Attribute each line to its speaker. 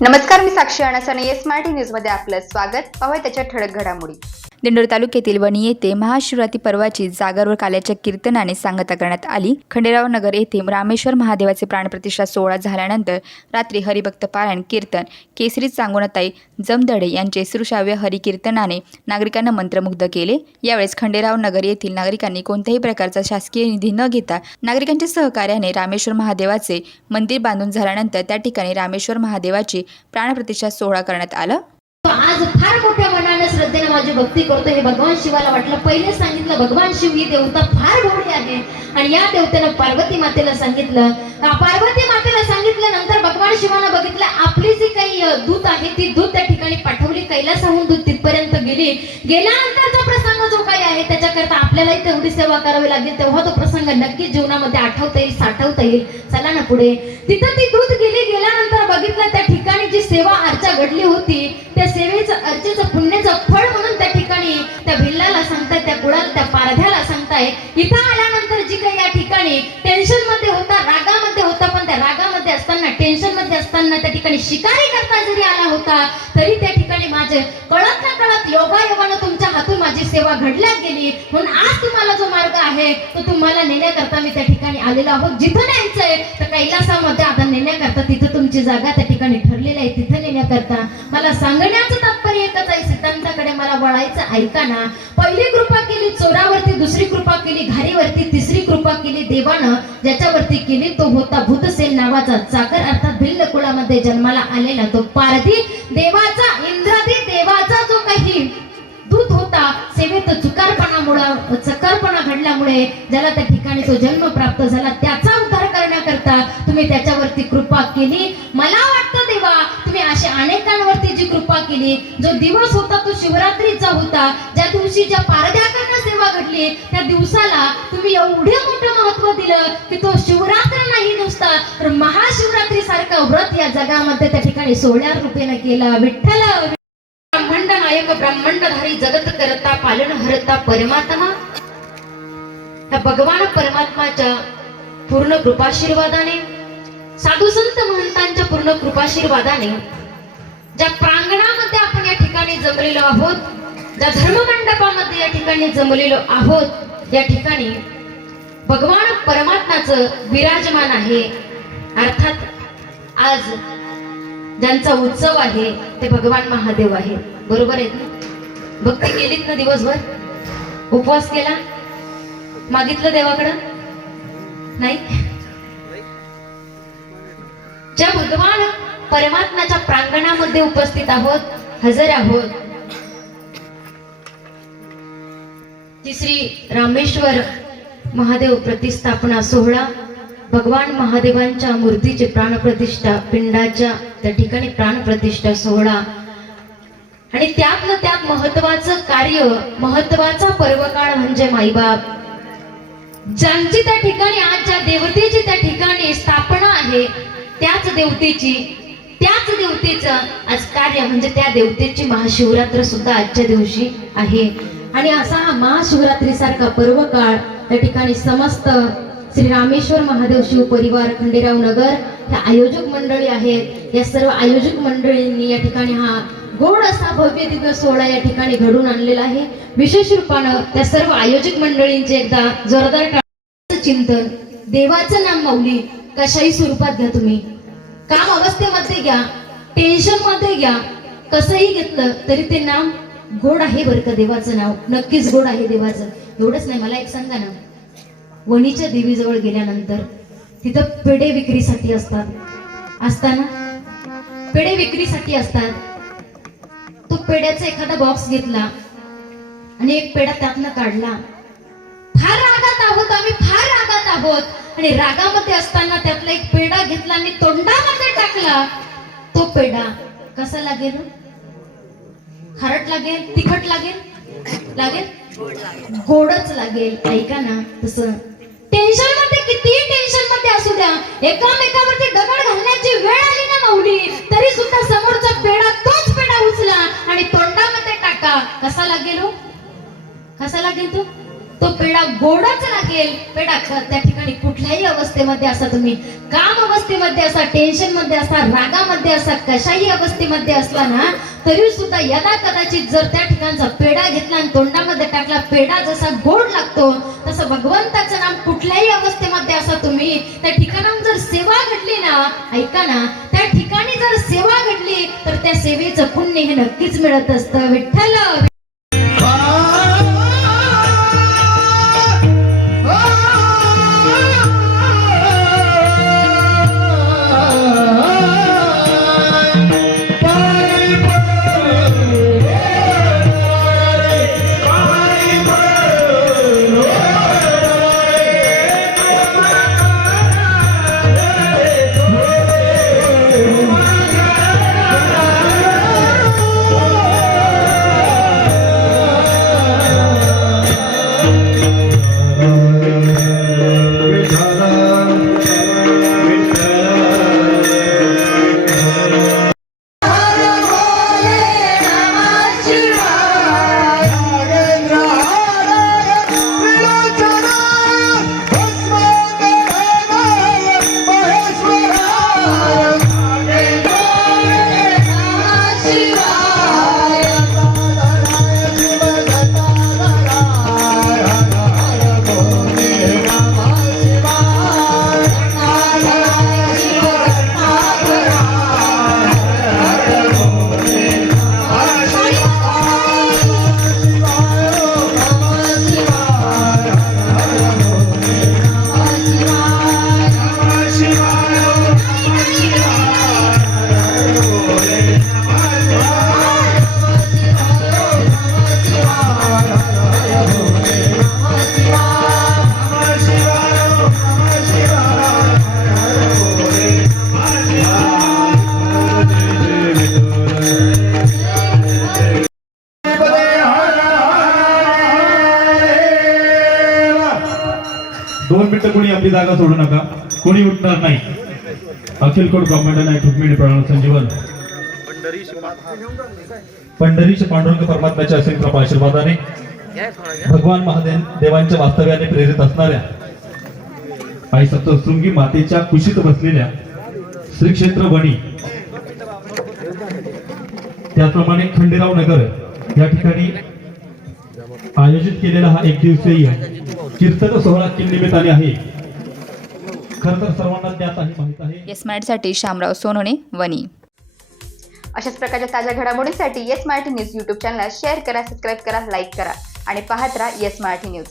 Speaker 1: नमस्कार मी साक्षी अणसने एस मराठी न्यूजमध्ये आपलं स्वागत. पाहूया त्याच्या ठळक घडामोडी.
Speaker 2: दिंडोरी तालुक्यातील वणी येथे महाशिवरात्री पर्वाची जागर व काल्याच्या कीर्तनाने सांगता करण्यात आली. खंडेराव नगर येथे रामेश्वर महादेवाचे प्राणप्रतिष्ठा सोहळा झाल्यानंतर रात्री हरिभक्त पारायण कीर्तन केसरी चांगोणाताई जमदडे यांचे सुरशाव्य हरिकीर्तनाने नागरिकांना मंत्रमुग्ध केले. यावेळेस खंडेराव नगर येथील नागरिकांनी कोणत्याही प्रकारचा शासकीय निधी न घेता नागरिकांच्या सहकार्याने रामेश्वर महादेवाचे मंदिर बांधून झाल्यानंतर त्या ठिकाणी रामेश्वर महादेवाची प्राणप्रतिष्ठा सोहळा करण्यात आला.
Speaker 3: तो आज फार मोठ्या मनाने श्रद्धेने माझी भक्ती करतो हे भगवान शिवाला वाटलं. पहिले सांगितलं भगवान शिव ही देवता फार भोळी आहे. आणि या देवतेनं पार्वती मातेला सांगितलं. पार्वती मातेला सांगितलं नंतर भगवान शिवानं बघितलं आपली जी काही दूत आहे ती दूत त्या ठिकाणी पाठवली कैलासाहून दूत तिथपर्यंत गेली. गेल्यानंतर करता आपल्यालाही तेवढी सेवा करावी लागेल तेव्हा तो प्रसंग नक्की जीवनामध्ये आठवता येईल साठवता येईल. चला ना पुढे. तिथं ती कृत गेली गेल्यानंतर बघितलं त्या ठिकाणी जी सेवा अर्चा घडली होती त्या सेवेचं अर्चेचं पुण्याचं फळ म्हणून त्या ठिकाणी त्या भिल्लाला सांगताय त्या कुळाला त्या पारध्याला सांगताय इथं आल्यानंतर जी काही या ठिकाणी टेन्शनमध्ये होता रागामध्ये होता पण त्या रागामध्ये असताना टेन्शनमध्ये असताना त्या ठिकाणी शिकारी करता जरी आला होता तरी त्या ठिकाणी माझे कळत ना कळत योगायोगानं तुमच्या हातून माझी सेवा घडल्यात गेली म्हणून आज तुम्हाला जो मार्ग आहे तो तुम्हाला नेण्याकरता मी त्या ठिकाणी आलेलो आहोत. जिथं न्यायचंय तर कैलासामध्ये आता नेण्याकरता तिथं तुमची जागा त्या ठिकाणी ठरलेली आहे. तिथं नेण्याकरता मला सांगण्याचं तात्पर्य एकच आहे सिद्धांताकडे मला वळायचं ऐका ना पहिली कृपा केली चोरावरती दुसरी कृपा केली घारीवरती तिसरी कृपा केली देवानं ज्याच्यावरती केली तो होता भूतसेन नावाचा चाकर. अर्थात भिल्ल कुळामध्ये जन्माला आलेला तो पारधी देवाचा चकारपणा ज्याला त्या ठिकाणी तो जन्म प्राप्त झाला त्याचा उद्धार करण्याकरता तुम्ही त्याच्यावरती कृपा केली. मला वाटतं देवा तुम्ही अशा अनेकांवरती जी कृपा केली जो दिवस होता तो शिवरात्रीचा होता ज्या दिवशी ज्या पारध्याकडनं सेवा घडली त्या दिवसाला तुम्ही एवढे मोठं महत्त्व दिलं की तो शिवरात्र नाही नुसता तर महाशिवरात्री सारखा व्रत या जगामध्ये त्या ठिकाणी सोहळ्या रूपेने केला. विठ्ठल ब्रह्मांड नायक ब्रह्मांडधारी जगत करता पालन हरता परमात्मा त्या भगवान परमात्माच्या पूर्ण कृपाशीर्वादाने साधू संत महंतांच्या पूर्ण कृपाशीर्वादाने ज्या प्रांगणामध्ये आपण या ठिकाणी जमलेलो आहोत ज्या धर्ममंडपामध्ये या ठिकाणी जमलेलो आहोत या ठिकाणी भगवान परमात्माचं विराजमान आहे. अर्थात आज ज्यांचा उत्सव आहे ते भगवान महादेव आहे बरोबर आहेत ना? भक्ती केलीत ना दिवसभर? उपवास केला? मागितलं देवाकडं? नाही? ज्या भगवान परमात्म्याच्या प्रांगणामध्ये उपस्थित आहोत हजर आहोत तिसरी रामेश्वर महादेव प्रतिष्ठापना सोहळा भगवान महादेवांच्या मूर्तीचे प्राणप्रतिष्ठा पिंडाच्या त्या ठिकाणी प्राणप्रतिष्ठा सोहळा. आणि त्यातलं त्यात महत्वाचं कार्य महत्त्वाचा पर्वकाळ म्हणजे माईबाप ज्यांची त्या ठिकाणी आज ज्या देवतेची त्या ठिकाणी स्थापना आहे त्याच देवतेची त्याच देवतेचं आज कार्य म्हणजे त्या देवतेची महाशिवरात्र सुद्धा आजच्या दिवशी आहे. आणि असा हा महाशिवरात्री सारखा पर्व काळ त्या ठिकाणी समस्त श्री रामेश्वर महादेव शिव परिवार खंडेराव नगर ह्या आयोजक मंडळी आहेत. या सर्व आयोजक मंडळींनी या ठिकाणी हा गोड असा भव्य दिव्य सोहळा या ठिकाणी घडून आणलेला आहे. विशेष रूपानं त्या सर्व आयोजक मंडळींचे एकदा जोरदार चिंतन. देवाचं नाम माऊली कशाही स्वरूपात घ्या तुम्ही. काम अवस्थेमध्ये घ्या टेन्शनमध्ये घ्या. कसंही घेतलं तरी ते नाम गोड आहे बरं का देवाचं नाव? नक्कीच गोड आहे देवाचं. एवढंच नाही मला एक सांगा ना. वणीच्या देवीजवळ गेल्यानंतर तिथं पेढे विक्रीसाठी असतात. असताना? पेढे विक्रीसाठी असतात. पेड्याचा एखादा बॉक्स घेतला आणि एक पेढा त्यातनं काढला. फार रागात आहोत आम्ही फार रागात आहोत. आणि रागामध्ये असताना त्यातला एक पेढा घेतला आणि तोंडामध्ये टाकला. तो पेढा कसा लागेल? खारट लागेल? तिखट लागेल? लागेल? गोडच लागेल. ऐका ना तसं. टेन्शनमध्ये किती टेन्शनमध्ये असू द्या एकामेकावरती दगड कसा लागेल हो? कसा लागेल तो? तो पेढा गोडच लागेल. पेढा त्या ठिकाणी कुठल्याही अवस्थेमध्ये असा तुम्ही काम अवस्थेमध्ये असा टेन्शनमध्ये असा रागामध्ये असा कशाही अवस्थेमध्ये असला ना तरी सुद्धा यदा कदाचित जर त्या ठिकाणचा पेढा घेतला आणि तोंडामध्ये टाकला पेढा जसा गोड लागतो तसं भगवंताचं नाम कुठल्याही अवस्थेमध्ये असा तुम्ही त्या ठिकाणाहून जर सेवा घडली ना ऐका ना त्या ठिकाणी जर सेवा घडली तर त्या सेवेचं पुण्य हे नक्कीच मिळत असतं. विठ्ठल!
Speaker 4: तर कोणी आपली जागा सोडू नका. कोणी उठणार नाही. अखिलकोट ब्रह्मांड नायक रुक्मिणी प्राण संजीवन. पंढरीचे पांडुरंग परमात्म्याच्या असेल कृपा आशीर्वादाने भगवान महादेव देवांच्या वास्तव्याने प्रेरित असणाऱ्या आई सप्तशृंगी मातेच्या कुशीत बसलेल्या श्री क्षेत्र वणी त्याचप्रमाणे खंडेराव नगर या ठिकाणी आयोजित केलेला हा एक दिवसीय कीर्तन सोहळा निमित्ताने आहे. खर तर सर्वांना ज्ञात आहे माहीत आहे.
Speaker 2: येस मराठीसाठी शामराव सोनोने वनी
Speaker 1: अशाच प्रकारच्या ताज्या घडामोडींसाठी yes Marathi news YouTube channel share करा सबस्क्राईब करा लाईक करा आणि पाहत राहा येस मराठी न्यूज